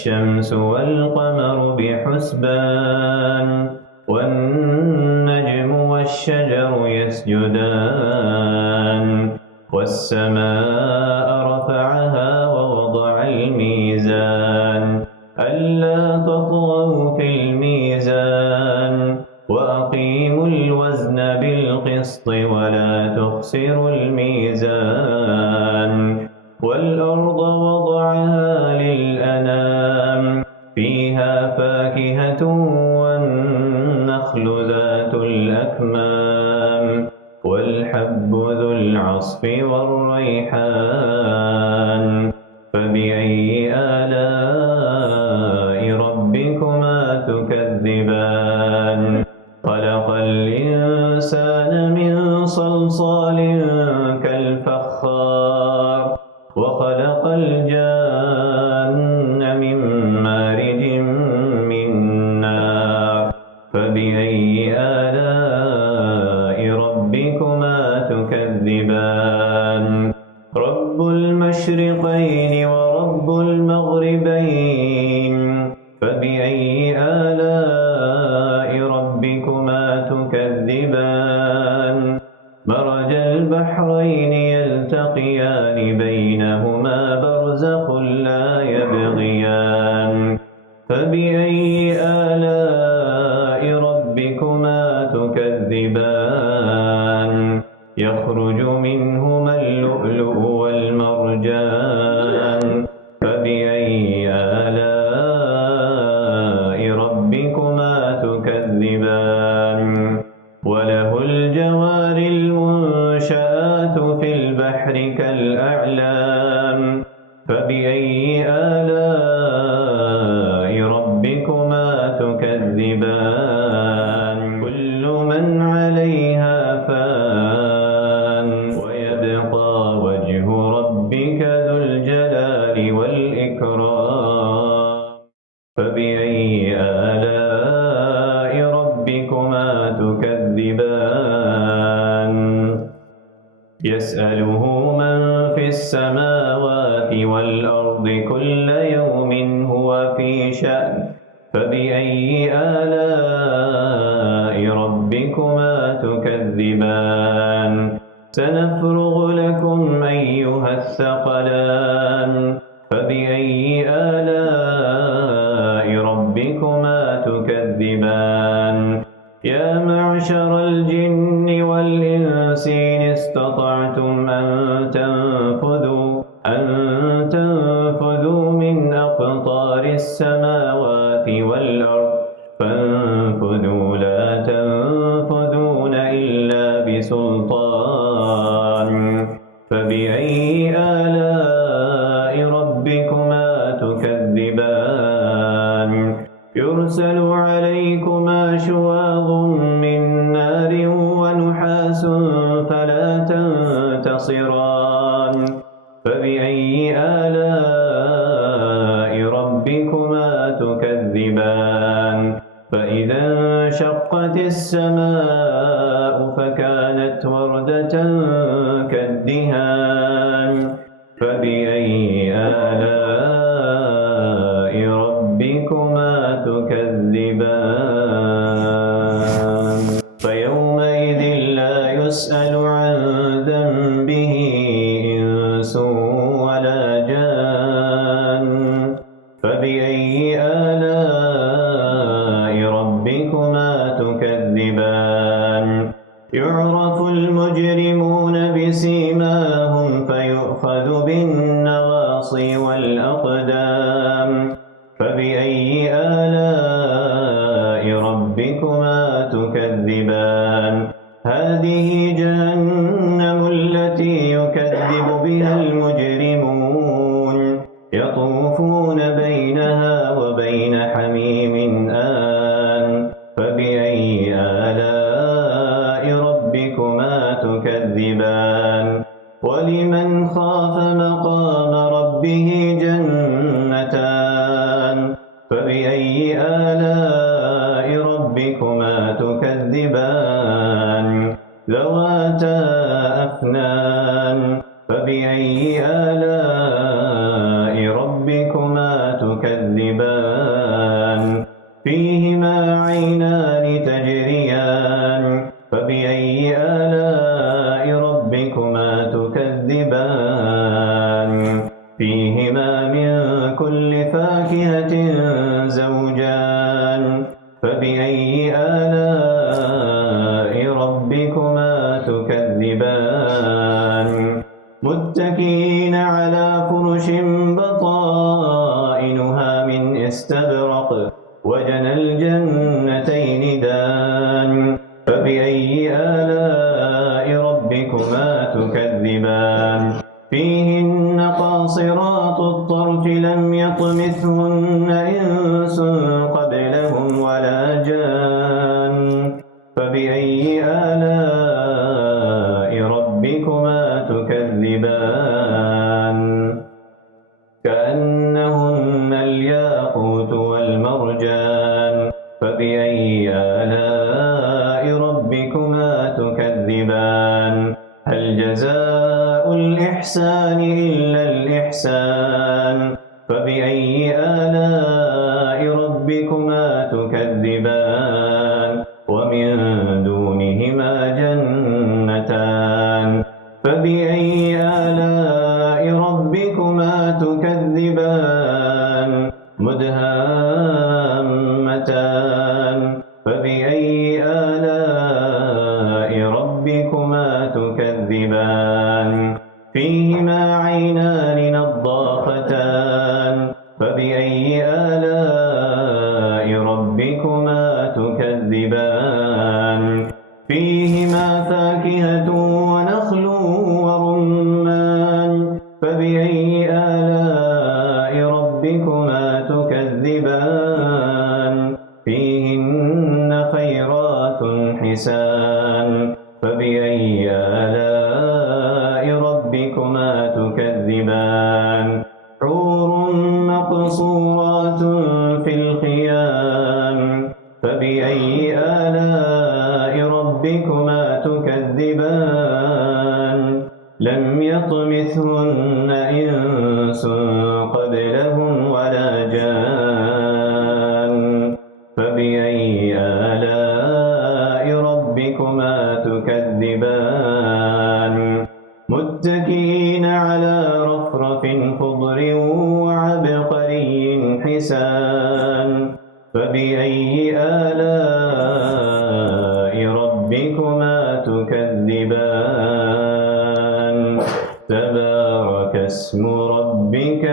الشمس والقمر بحسبان والنجم والشجر يسجدان والسماء رفعها ووضع الميزان ألا تطغوا في الميزان وأقيموا الوزن بالقسط ولا تخسروا الميزان والأرض وضعها للأنام فيها فاكهة والنخل ذات الأكمام والحب ذو العصف والريحان فبأي آلاء ربكما تكذبان خلق الإنسان من صلصال كالفخار وخلق الجان من مارج من نار فبأي آلاء ربكما تكذبان رب المشرقين ورب المغربين فبأي آلاء ربكما تكذبان مرج البحرين يلتقيان بينهما برزخ لا يبغيان فبأي آلاء ربكما تكذبان يخرج منهما اللؤلؤ والمرجان فبأي آلاء ربكما تكذبان وله الجوار المنشآت في البحر كالأعلام فبأي آلاء ربكما تكذبان كل من عليها فان ويبقى وجه ربك ذو الجلال والإكرام فبأي آلاء ربكما تكذبان يسأله من في السماوات والأرض كل يوم هو في شأن فبأي آلاء ربكما تكذبان سنفرغ لكم أيها الثقلان فبأي آلاء ربكما تكذبان يا معشر الجن والإنس إن استطعتم أن تنفذوا من أقطار السماوات والأرض فانفذوا لا تنفذون إلا بسلطان فبأي آلاء ربكما تكذبان يرسل عليكما شواظ من نار ونحاس فلا تنتصران فبأي آلاء ربكما تكذبان فإذا انشقت السماء فكانت وردة كالدهان فبأي آلاء ربكما تكذبان فيومئذ لا يسأل عن ذنبه إنس ولا جان فبأي آلاء ربكما تكذبان يعرف المجرمون بسيماهم فيؤخذ بالنواصي والأقدام فبأي آلاء ربكما تكذبان هذه جهنم التي يكذب بها المجرمون يطوفون بينها وبين حميم آن فبأي آلاء ربكما تكذبان ولمن خاف مقام ربه جنتان فبأي آلاء ربكما تكذبان ذواتا أفنان فبأي آلاء ربكما تكذبان فيهما من كل فاكهة زوجان فبأي آلاء ربكما تكذبان متكئين على فرش بطائنها من استبرق وجنى الجنتين دان فبأي آلاء ربكما تكذبان فيهن قاصرات الطرف لم يطمثهن إنس قبلهم ولا جان فبأي آلاء ربكما تكذبان كأنهن الياقوت والمرجان فبأي آلاء ربكما تكذبان هل جزاء الإحسان إلا الإحسان فبأي آلاء ربكما تكذبان ومن دونهما جنتان فبأي آلاء ربكما تكذبان مدهامتان فبأي آلاء ربكما تكذبان فيهما عينان نضاختان فبأي آلاء ربكما تكذبان فيهما فاكهة ونخل ورمان فبأي آلاء ربكما تكذبان فيهن خيرات حسان فبأي آلاء ربكما تكذبان حور مقصورات في الخيام فبأي آلاء ربكما تكذبان لم يطمثهن إنس قبلهم ولا جان فبأي آلاء ربكما تكذبان متكئين على رفرف خضر وعبقري حسان فبأي آلاء ربكما تكذبان تبارك اسم ربك